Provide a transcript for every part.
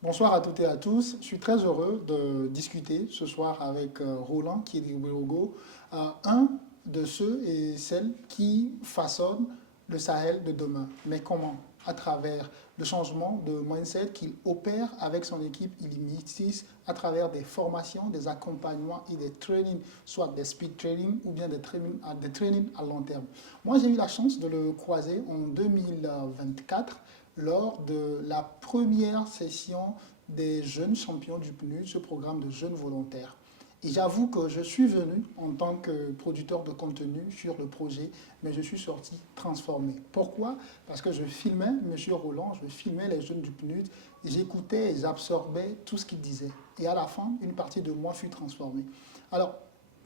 Bonsoir à toutes et à tous. Je suis très heureux de discuter ce soir avec Roland Kiedigbogo, un de ceux et celles qui façonnent le Sahel de demain. Mais comment? À travers le changement de mindset qu'il opère avec son équipe Illimitis, à travers des formations, des accompagnements et des trainings, soit des speed training ou bien des trainings à long terme. Moi, j'ai eu la chance de le croiser en 2024 lors de la première session des jeunes champions du PNUD, ce programme de jeunes volontaires. Et j'avoue que je suis venu en tant que producteur de contenu sur le projet, mais je suis sorti transformé. Pourquoi? Parce que je filmais M. Roland, je filmais les jeunes du PNUD, j'écoutais et j'absorbais tout ce qu'il disait. Et à la fin, une partie de moi fut transformée. Alors,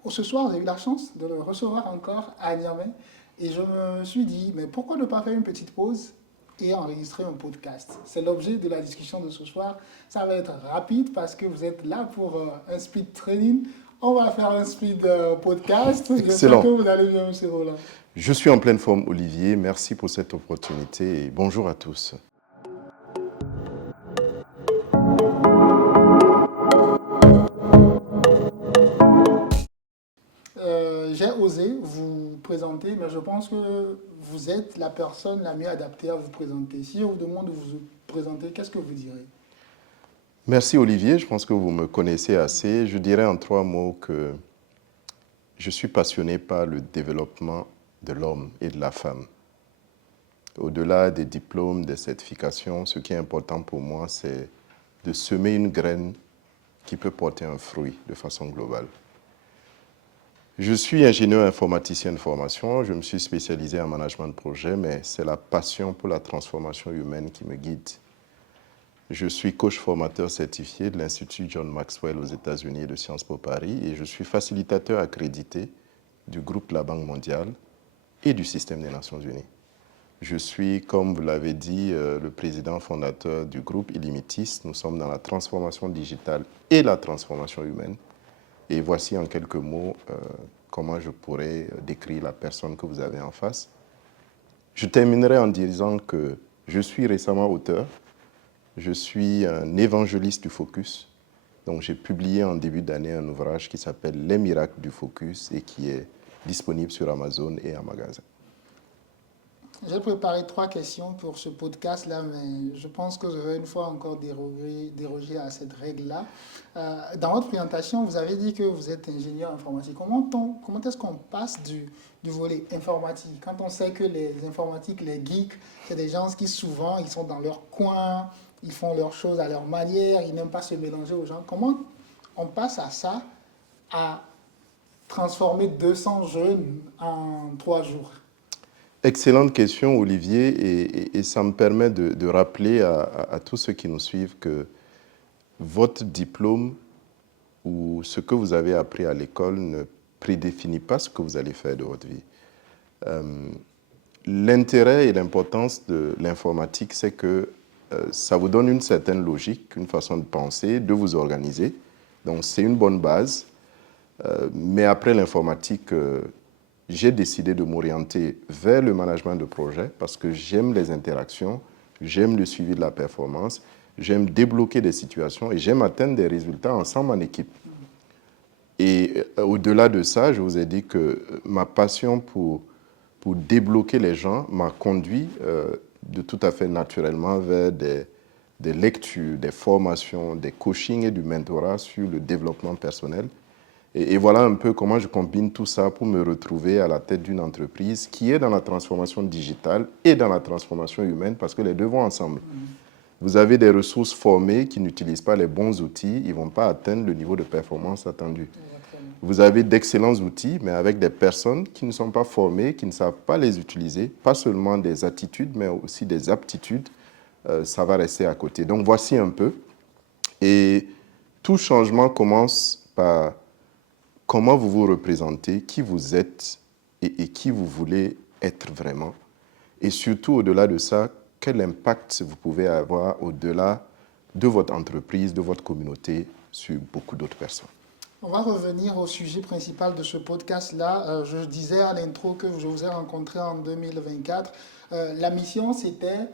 ce soir, j'ai eu la chance de le recevoir encore à Niamey, et je me suis dit, mais pourquoi ne pas faire une petite pause et enregistrer un podcast? C'est l'objet de la discussion de ce soir. Ça va être rapide parce que vous êtes là pour un speed training. On va faire un speed podcast. J'espère que Excellent. vous allez bien, M. Roland. Je suis en pleine forme, Olivier. Merci pour cette opportunité et bonjour à tous. J'ai osé vous présenter, mais je pense que vous êtes la personne la mieux adaptée à vous présenter. Si je vous demande de vous présenter, qu'est-ce que vous direz? Merci, Olivier. Je pense que vous me connaissez assez. Je dirais en 3 mots que je suis passionné par le développement de l'homme et de la femme. Au-delà des diplômes, des certifications, ce qui est important pour moi, c'est de semer une graine qui peut porter un fruit de façon globale. Je suis ingénieur informaticien de formation, je me suis spécialisé en management de projet, mais c'est la passion pour la transformation humaine qui me guide. Je suis coach formateur certifié de l'Institut John Maxwell aux États-Unis et de Sciences Po Paris et je suis facilitateur accrédité du groupe de la Banque mondiale et du système des Nations Unies. Je suis, comme vous l'avez dit, le président fondateur du groupe Illimitis. Nous sommes dans la transformation digitale et la transformation humaine. Et voici en quelques mots comment je pourrais décrire la personne que vous avez en face. Je terminerai en disant que je suis récemment auteur. Je suis un évangéliste du focus. Donc j'ai publié en début d'année un ouvrage qui s'appelle Les miracles du focus et qui est disponible sur Amazon et en magasin. J'ai préparé 3 questions pour ce podcast-là, mais je pense que je vais une fois encore déroger à cette règle-là. Dans votre présentation, vous avez dit que vous êtes ingénieur informatique. Comment est-ce qu'on passe du volet informatique quand on sait que les informatiques, les geeks, c'est des gens qui souvent ils sont dans leur coin, ils font leurs choses à leur manière, ils n'aiment pas se mélanger aux gens. Comment on passe à ça, à transformer 200 jeunes en 3 jours? Excellente question, Olivier, et ça me permet de rappeler à tous ceux qui nous suivent que votre diplôme ou ce que vous avez appris à l'école ne prédéfinit pas ce que vous allez faire de votre vie. L'intérêt et l'importance de l'informatique, c'est que ça vous donne une certaine logique, une façon de penser, de vous organiser. Donc c'est une bonne base. Mais après l'informatique, j'ai décidé de m'orienter vers le management de projet parce que j'aime les interactions, j'aime le suivi de la performance, j'aime débloquer des situations et j'aime atteindre des résultats ensemble en équipe. Et au-delà de ça, je vous ai dit que ma passion pour débloquer les gens m'a conduit de tout à fait naturellement vers des lectures, des formations, des coachings et du mentorat sur le développement personnel. Et voilà un peu comment je combine tout ça pour me retrouver à la tête d'une entreprise qui est dans la transformation digitale et dans la transformation humaine parce que les deux vont ensemble. Vous avez des ressources formées qui n'utilisent pas les bons outils, ils ne vont pas atteindre le niveau de performance attendu. Exactement. Vous avez d'excellents outils, mais avec des personnes qui ne sont pas formées, qui ne savent pas les utiliser, pas seulement des attitudes, mais aussi des aptitudes, ça va rester à côté. Donc voici un peu. Et tout changement commence par comment vous vous représentez, qui vous êtes et qui vous voulez être vraiment. Et surtout, au-delà de ça, quel impact vous pouvez avoir au-delà de votre entreprise, de votre communauté, sur beaucoup d'autres personnes. On va revenir au sujet principal de ce podcast-là. Je disais à l'intro que je vous ai rencontré en 2024. La mission, c'était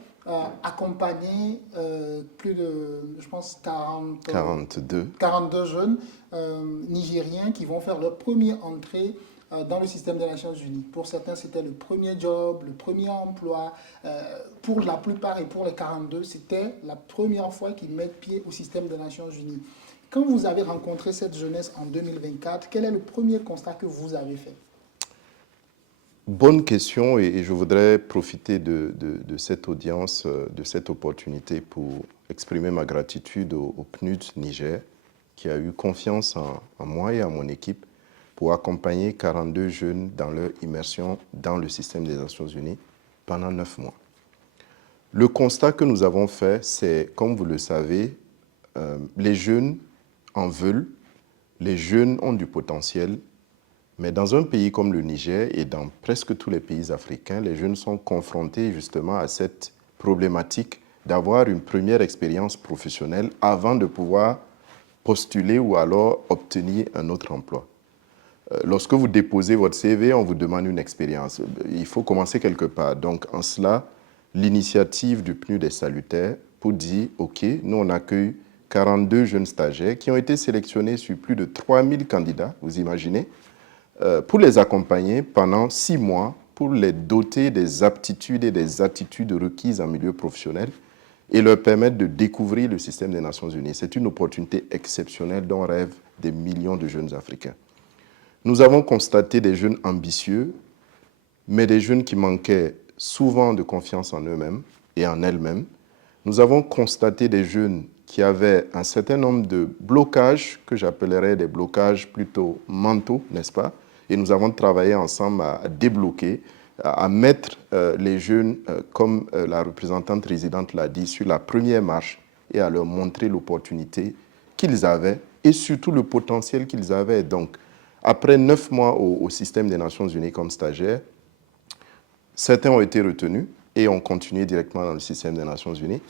accompagné plus de, je pense, 42. 42 jeunes Nigériens qui vont faire leur première entrée dans le système des Nations Unies. Pour certains, c'était le premier job, le premier emploi. Pour la plupart et pour les 42, c'était la première fois qu'ils mettent pied au système des Nations Unies. Quand vous avez rencontré cette jeunesse en 2024, quel est le premier constat que vous avez fait? Bonne question et je voudrais profiter de cette audience, de cette opportunité pour exprimer ma gratitude au PNUD Niger qui a eu confiance en moi et à mon équipe pour accompagner 42 jeunes dans leur immersion dans le système des Nations Unies pendant 9 mois. Le constat que nous avons fait, c'est, comme vous le savez, les jeunes en veulent, les jeunes ont du potentiel, mais dans un pays comme le Niger et dans presque tous les pays africains, les jeunes sont confrontés justement à cette problématique d'avoir une première expérience professionnelle avant de pouvoir postuler ou alors obtenir un autre emploi. Lorsque vous déposez votre CV, on vous demande une expérience. Il faut commencer quelque part. Donc, en cela, l'initiative du PNUD est salutaire pour dire, OK, nous, on accueille 42 jeunes stagiaires qui ont été sélectionnés sur plus de 3000 candidats, vous imaginez, pour les accompagner pendant 6 mois, pour les doter des aptitudes et des attitudes requises en milieu professionnel et leur permettre de découvrir le système des Nations Unies. C'est une opportunité exceptionnelle dont rêvent des millions de jeunes Africains. Nous avons constaté des jeunes ambitieux, mais des jeunes qui manquaient souvent de confiance en eux-mêmes et en elles-mêmes. Nous avons constaté des jeunes qui avaient un certain nombre de blocages, que j'appellerais des blocages plutôt mentaux, n'est-ce pas? Et nous avons travaillé ensemble à débloquer, à mettre les jeunes, comme la représentante résidente l'a dit, sur la première marche et à leur montrer l'opportunité qu'ils avaient et surtout le potentiel qu'ils avaient. Donc, après 9 mois au système des Nations Unies comme stagiaires, certains ont été retenus et ont continué directement dans le système des Nations Unies.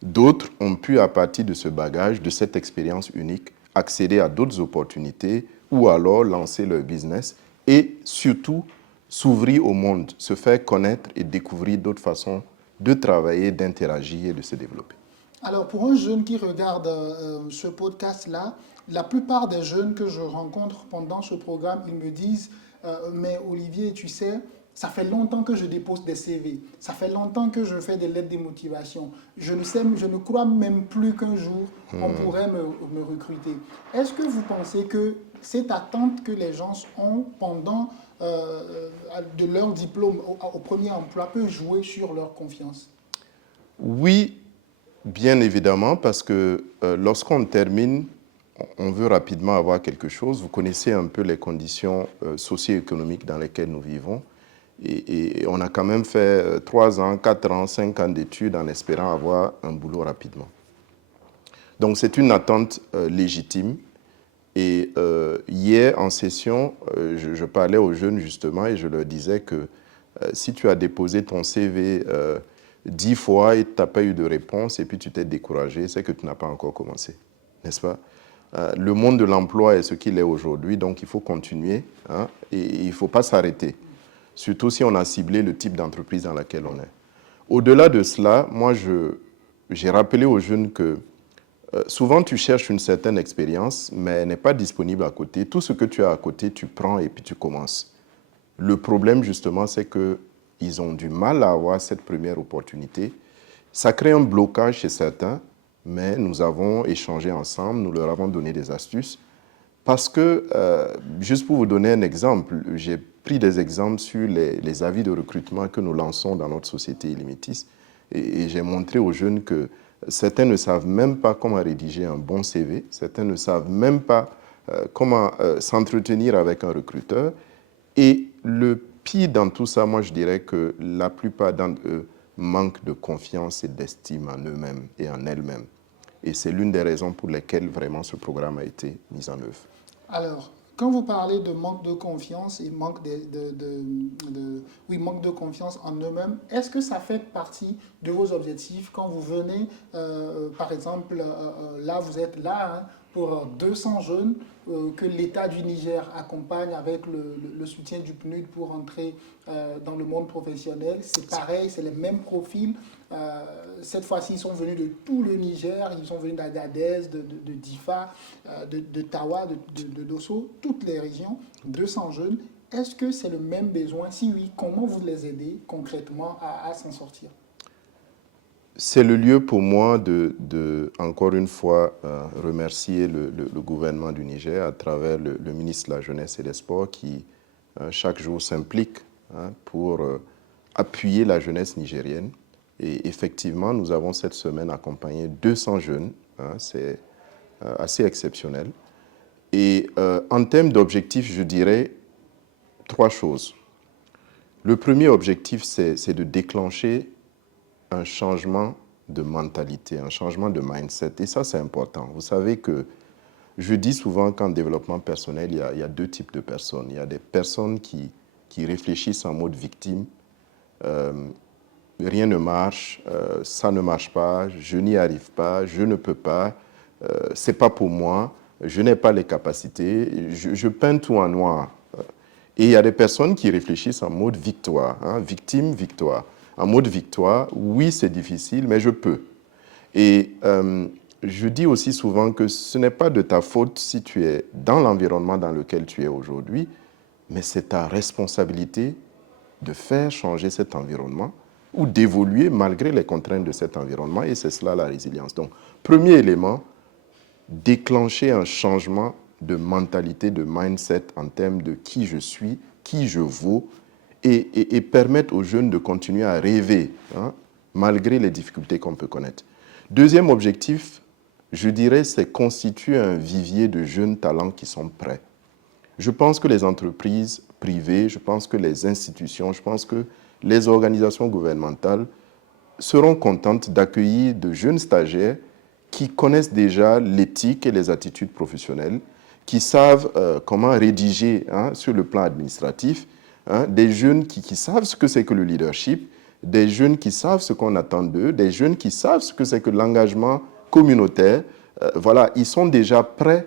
D'autres ont pu, à partir de ce bagage, de cette expérience unique, accéder à d'autres opportunités ou alors lancer leur business et surtout s'ouvrir au monde, se faire connaître et découvrir d'autres façons de travailler, d'interagir et de se développer. Alors, pour un jeune qui regarde ce podcast-là, la plupart des jeunes que je rencontre pendant ce programme, ils me disent mais Olivier, tu sais, ça fait longtemps que je dépose des CV, ça fait longtemps que je fais des lettres de motivation. Je ne crois même plus qu'un jour on pourrait me recruter. Est-ce que vous pensez que cette attente que les gens ont pendant de leur diplôme au premier emploi peut jouer sur leur confiance? Oui, bien évidemment, parce que lorsqu'on termine, on veut rapidement avoir quelque chose. Vous connaissez un peu les conditions socio-économiques dans lesquelles nous vivons. Et on a quand même fait 3 ans, 4 ans, 5 ans d'études en espérant avoir un boulot rapidement. Donc c'est une attente légitime. Et hier, en session, je parlais aux jeunes justement et je leur disais que si tu as déposé ton CV 10 fois et tu n'as pas eu de réponse et puis tu t'es découragé, c'est que tu n'as pas encore commencé, n'est-ce pas? Le monde de l'emploi est ce qu'il est aujourd'hui, donc il faut continuer hein, et il ne faut pas s'arrêter, surtout si on a ciblé le type d'entreprise dans laquelle on est. Au-delà de cela, moi, j'ai rappelé aux jeunes que souvent tu cherches une certaine expérience, mais elle n'est pas disponible à côté. Tout ce que tu as à côté, tu prends et puis tu commences. Le problème, justement, c'est qu'ils ont du mal à avoir cette première opportunité. Ça crée un blocage chez certains, mais nous avons échangé ensemble, nous leur avons donné des astuces. Parce que, juste pour vous donner un exemple, j'ai pris des exemples sur les avis de recrutement que nous lançons dans notre société Illimitis. Et j'ai montré aux jeunes que certains ne savent même pas comment rédiger un bon CV, certains ne savent même pas comment s'entretenir avec un recruteur. Et le pire dans tout ça, moi je dirais que la plupart d'entre eux manquent de confiance et d'estime en eux-mêmes et en elles-mêmes. Et c'est l'une des raisons pour lesquelles vraiment ce programme a été mis en œuvre. Alors, quand vous parlez de manque de confiance et manque de confiance en eux-mêmes, est-ce que ça fait partie de vos objectifs quand vous venez, par exemple, là vous êtes là hein, pour 200 jeunes que l'État du Niger accompagne avec le soutien du PNUD pour entrer dans le monde professionnel. C'est pareil, c'est les mêmes profils. Cette fois-ci, ils sont venus de tout le Niger, ils sont venus d'Agadez, de Difa, de Tawa, de Dosso, toutes les régions, 200 jeunes. Est-ce que c'est le même besoin? Si oui, comment vous les aidez concrètement à s'en sortir? C'est le lieu pour moi encore une fois, remercier le gouvernement du Niger à travers le ministre de la Jeunesse et des Sports qui, chaque jour, s'implique pour appuyer la jeunesse nigérienne. Et effectivement, nous avons cette semaine accompagné 200 jeunes. C'est assez exceptionnel. Et en termes d'objectifs, je dirais 3 choses. Le premier objectif, c'est de déclencher un changement de mentalité, un changement de mindset. Et ça, c'est important. Vous savez que je dis souvent qu'en développement personnel, il y a 2 types de personnes. Il y a des personnes qui réfléchissent en mode victime. Rien ne marche, ça ne marche pas, je n'y arrive pas, je ne peux pas, c'est pas pour moi, je n'ai pas les capacités, je peins tout en noir. Et il y a des personnes qui réfléchissent en mode victoire, victime, victoire. En mode victoire, oui, c'est difficile, mais je peux. Et je dis aussi souvent que ce n'est pas de ta faute si tu es dans l'environnement dans lequel tu es aujourd'hui, mais c'est ta responsabilité de faire changer cet environnement ou d'évoluer malgré les contraintes de cet environnement, et c'est cela la résilience. Donc, premier élément, déclencher un changement de mentalité, de mindset en termes de qui je suis, qui je vaux, et permettre aux jeunes de continuer à rêver, malgré les difficultés qu'on peut connaître. Deuxième objectif, je dirais, c'est constituer un vivier de jeunes talents qui sont prêts. Je pense que les entreprises privées, je pense que les institutions, je pense que les organisations gouvernementales seront contentes d'accueillir de jeunes stagiaires qui connaissent déjà l'éthique et les attitudes professionnelles, qui savent comment rédiger sur le plan administratif, des jeunes qui savent ce que c'est que le leadership, des jeunes qui savent ce qu'on attend d'eux, des jeunes qui savent ce que c'est que l'engagement communautaire. Voilà, ils sont déjà prêts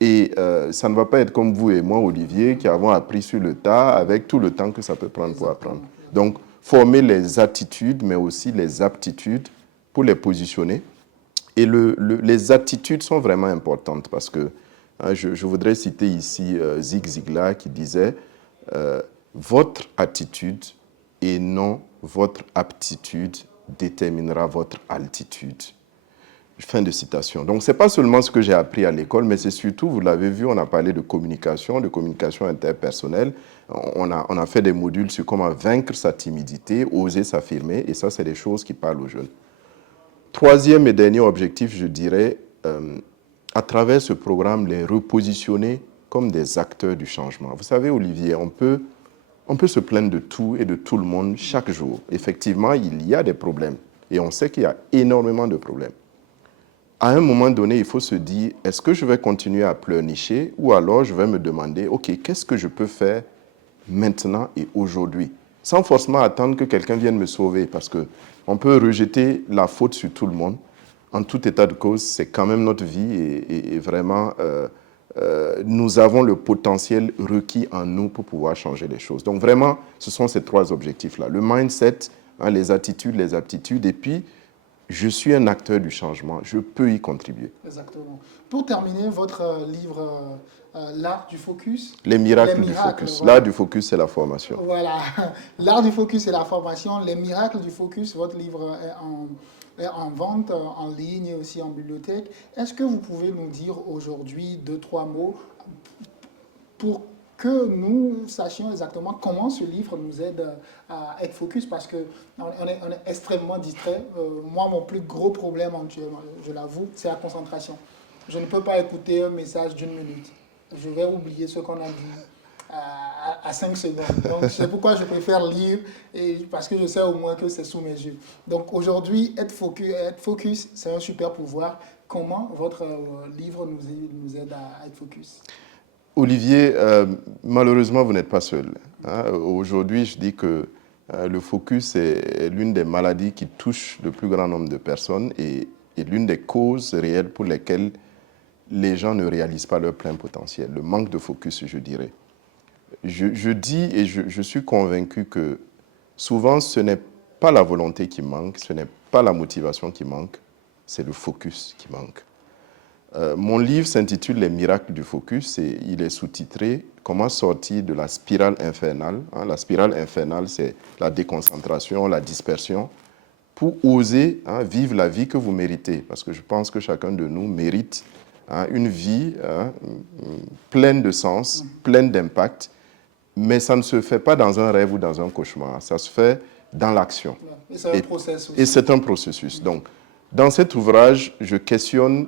et ça ne va pas être comme vous et moi, Olivier, qui avons appris sur le tas avec tout le temps que ça peut prendre pour apprendre. Donc, former les attitudes, mais aussi les aptitudes pour les positionner. Et les attitudes sont vraiment importantes parce que je voudrais citer ici Zig Ziglar qui disait votre attitude et non votre aptitude déterminera votre altitude. Fin de citation. Donc, ce n'est pas seulement ce que j'ai appris à l'école, mais c'est surtout, vous l'avez vu, on a parlé de communication interpersonnelle. On a fait des modules sur comment vaincre sa timidité, oser s'affirmer, et ça, c'est des choses qui parlent aux jeunes. Troisième et dernier objectif, je dirais, à travers ce programme, les repositionner comme des acteurs du changement. Vous savez, Olivier, on peut se plaindre de tout et de tout le monde chaque jour. Effectivement, il y a des problèmes, et on sait qu'il y a énormément de problèmes. À un moment donné, il faut se dire, est-ce que je vais continuer à pleurnicher ou alors je vais me demander, OK, qu'est-ce que je peux faire maintenant et aujourd'hui, sans forcément attendre que quelqu'un vienne me sauver, parce qu'on peut rejeter la faute sur tout le monde. En tout état de cause, c'est quand même notre vie et vraiment, nous avons le potentiel requis en nous pour pouvoir changer les choses. Donc vraiment, ce sont ces 3 objectifs-là. Le mindset, les attitudes, les aptitudes, et puis je suis un acteur du changement, je peux y contribuer. Exactement. Pour terminer, votre livre, L'art du focus. Les miracles du focus. Voilà. L'art du focus, c'est la formation. Voilà. L'art du focus, c'est la formation. Les miracles du focus, votre livre est en vente, en ligne et aussi en bibliothèque. Est-ce que vous pouvez nous dire aujourd'hui 2-3 mots pour que nous sachions exactement comment ce livre nous aide à être focus, parce qu'on est extrêmement distrait. Moi, mon plus gros problème, je l'avoue, c'est la concentration. Je ne peux pas écouter un message d'1 minute. Je vais oublier ce qu'on a dit à 5 secondes. Donc, c'est pourquoi je préfère lire, parce que je sais au moins que c'est sous mes yeux. Donc, aujourd'hui, être focus, c'est un super pouvoir. Comment votre livre nous aide à être focus? Olivier, malheureusement, vous n'êtes pas seul. Aujourd'hui, je dis que le focus est l'une des maladies qui touche le plus grand nombre de personnes et l'une des causes réelles pour lesquelles les gens ne réalisent pas leur plein potentiel. Le manque de focus, je dirais. Je dis et je suis convaincu que souvent, ce n'est pas la volonté qui manque, ce n'est pas la motivation qui manque, c'est le focus qui manque. Mon livre s'intitule « Les miracles du focus » et il est sous-titré « Comment sortir de la spirale infernale ». La spirale infernale, c'est la déconcentration, la dispersion, pour oser vivre la vie que vous méritez. Parce que je pense que chacun de nous mérite une vie pleine de sens, pleine d'impact, mais ça ne se fait pas dans un rêve ou dans un cauchemar, ça se fait dans l'action. Et c'est un processus aussi. Et c'est un processus. Donc, dans cet ouvrage, je questionne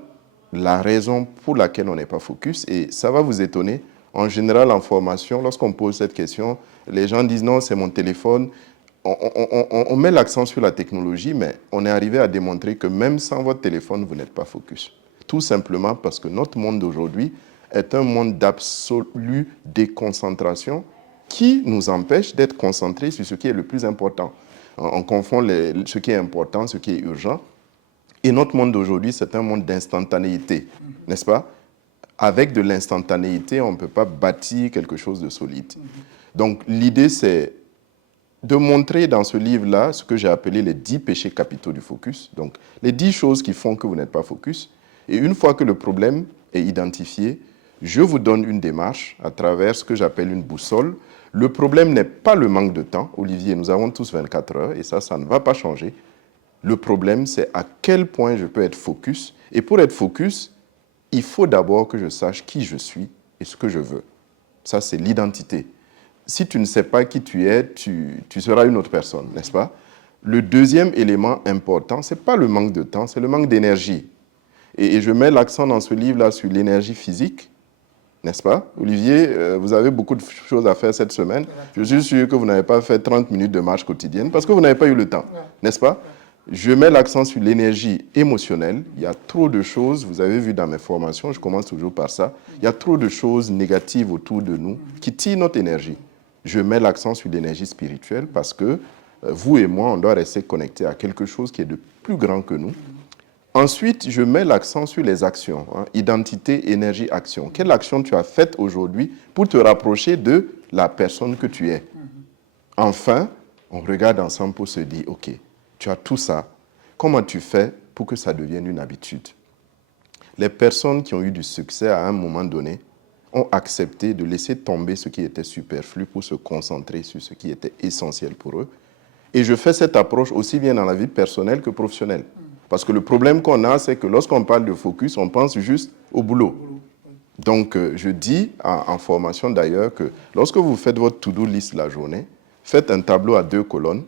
la raison pour laquelle on n'est pas focus, et ça va vous étonner. En général, en formation, lorsqu'on pose cette question, les gens disent non, c'est mon téléphone. On met l'accent sur la technologie, mais on est arrivé à démontrer que même sans votre téléphone, vous n'êtes pas focus. Tout simplement parce que notre monde d'aujourd'hui est un monde d'absolue déconcentration qui nous empêche d'être concentrés sur ce qui est le plus important. On confond ce qui est important, ce qui est urgent. Et notre monde d'aujourd'hui, c'est un monde d'instantanéité, n'est-ce pas? Avec de l'instantanéité, on ne peut pas bâtir quelque chose de solide. Donc, l'idée, c'est de montrer dans ce livre-là ce que j'ai appelé les 10 péchés capitaux du focus. Donc, les 10 choses qui font que vous n'êtes pas focus. Et une fois que le problème est identifié, je vous donne une démarche à travers ce que j'appelle une boussole. Le problème n'est pas le manque de temps. Olivier, nous avons tous 24 heures et ça ne va pas changer. Le problème, c'est à quel point je peux être focus. Et pour être focus, il faut d'abord que je sache qui je suis et ce que je veux. Ça, c'est l'identité. Si tu ne sais pas qui tu es, tu seras une autre personne, n'est-ce pas? Le deuxième élément important, ce n'est pas le manque de temps, c'est le manque d'énergie. Et je mets l'accent dans ce livre-là sur l'énergie physique, n'est-ce pas? Olivier, vous avez beaucoup de choses à faire cette semaine. Je suis sûr que vous n'avez pas fait 30 minutes de marche quotidienne parce que vous n'avez pas eu le temps, n'est-ce pas? Je mets l'accent sur l'énergie émotionnelle. Il y a trop de choses, vous avez vu dans mes formations, je commence toujours par ça, il y a trop de choses négatives autour de nous qui tirent notre énergie. Je mets l'accent sur l'énergie spirituelle parce que vous et moi, on doit rester connectés à quelque chose qui est de plus grand que nous. Ensuite, je mets l'accent sur les actions. Identité, énergie, action. Quelle action tu as faite aujourd'hui pour te rapprocher de la personne que tu es? Enfin, on regarde ensemble pour se dire, OK, tu as tout ça. Comment tu fais pour que ça devienne une habitude? Les personnes qui ont eu du succès à un moment donné ont accepté de laisser tomber ce qui était superflu pour se concentrer sur ce qui était essentiel pour eux. Et je fais cette approche aussi bien dans la vie personnelle que professionnelle. Parce que le problème qu'on a, c'est que lorsqu'on parle de focus, on pense juste au boulot. Donc, je dis en formation d'ailleurs que lorsque vous faites votre to-do list la journée, faites un tableau à 2 colonnes,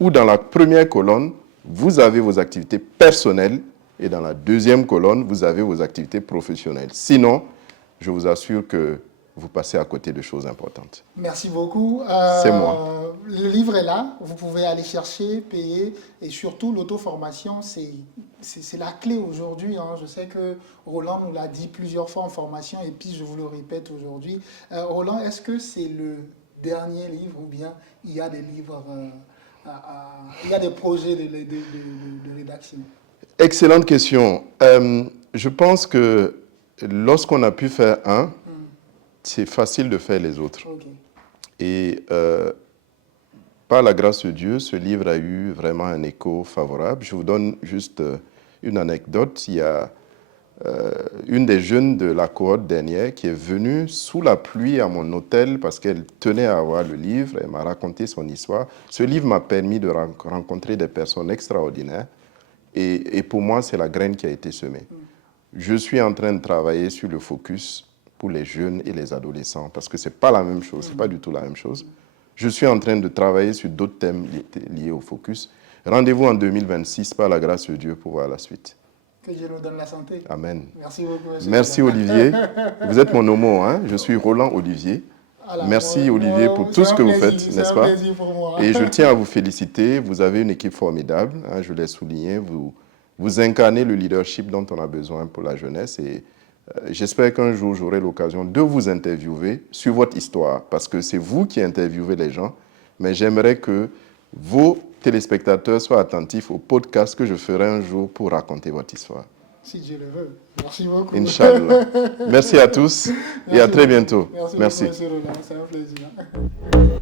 où dans la première colonne, vous avez vos activités personnelles et dans la deuxième colonne, vous avez vos activités professionnelles. Sinon, je vous assure que vous passez à côté de choses importantes. Merci beaucoup. C'est moi. Le livre est là, vous pouvez aller chercher, payer, et surtout l'auto-formation, c'est la clé aujourd'hui. Je sais que Roland nous l'a dit plusieurs fois en formation, et puis je vous le répète aujourd'hui. Roland, est-ce que c'est le dernier livre ou bien il y a des livres, il y a des projets de rédaction? Excellente question. Je pense que lorsqu'on a pu faire un, c'est facile de faire les autres. Okay. Et par la grâce de Dieu, ce livre a eu vraiment un écho favorable. Je vous donne juste une anecdote. Il y a une des jeunes de la cohorte dernière qui est venue sous la pluie à mon hôtel parce qu'elle tenait à avoir le livre. Elle m'a raconté son histoire. Ce livre m'a permis de rencontrer des personnes extraordinaires. Et pour moi, c'est la graine qui a été semée. Je suis en train de travailler sur le focus pour les jeunes et les adolescents, parce que ce n'est pas la même chose, ce n'est pas du tout la même chose. Je suis en train de travailler sur d'autres thèmes liés au focus. Rendez-vous en 2026, par la grâce de Dieu, pour voir la suite. Que Dieu nous donne la santé. Amen. Merci beaucoup. Merci Olivier. Vous êtes mon homo, hein? Je suis Roland Olivier. Alors, merci Olivier pour tout ce que vous faites, n'est-ce pas? Pour moi. Et je tiens à vous féliciter. Vous avez une équipe formidable, hein, je l'ai souligné. Vous incarnez le leadership dont on a besoin pour la jeunesse et j'espère qu'un jour, j'aurai l'occasion de vous interviewer sur votre histoire, parce que c'est vous qui interviewez les gens, mais j'aimerais que vos téléspectateurs soient attentifs au podcast que je ferai un jour pour raconter votre histoire. Si Dieu le veut. Merci beaucoup. Inch'Allah. Merci à tous et à très bientôt. Merci. Beaucoup, M. Roland. C'est un plaisir.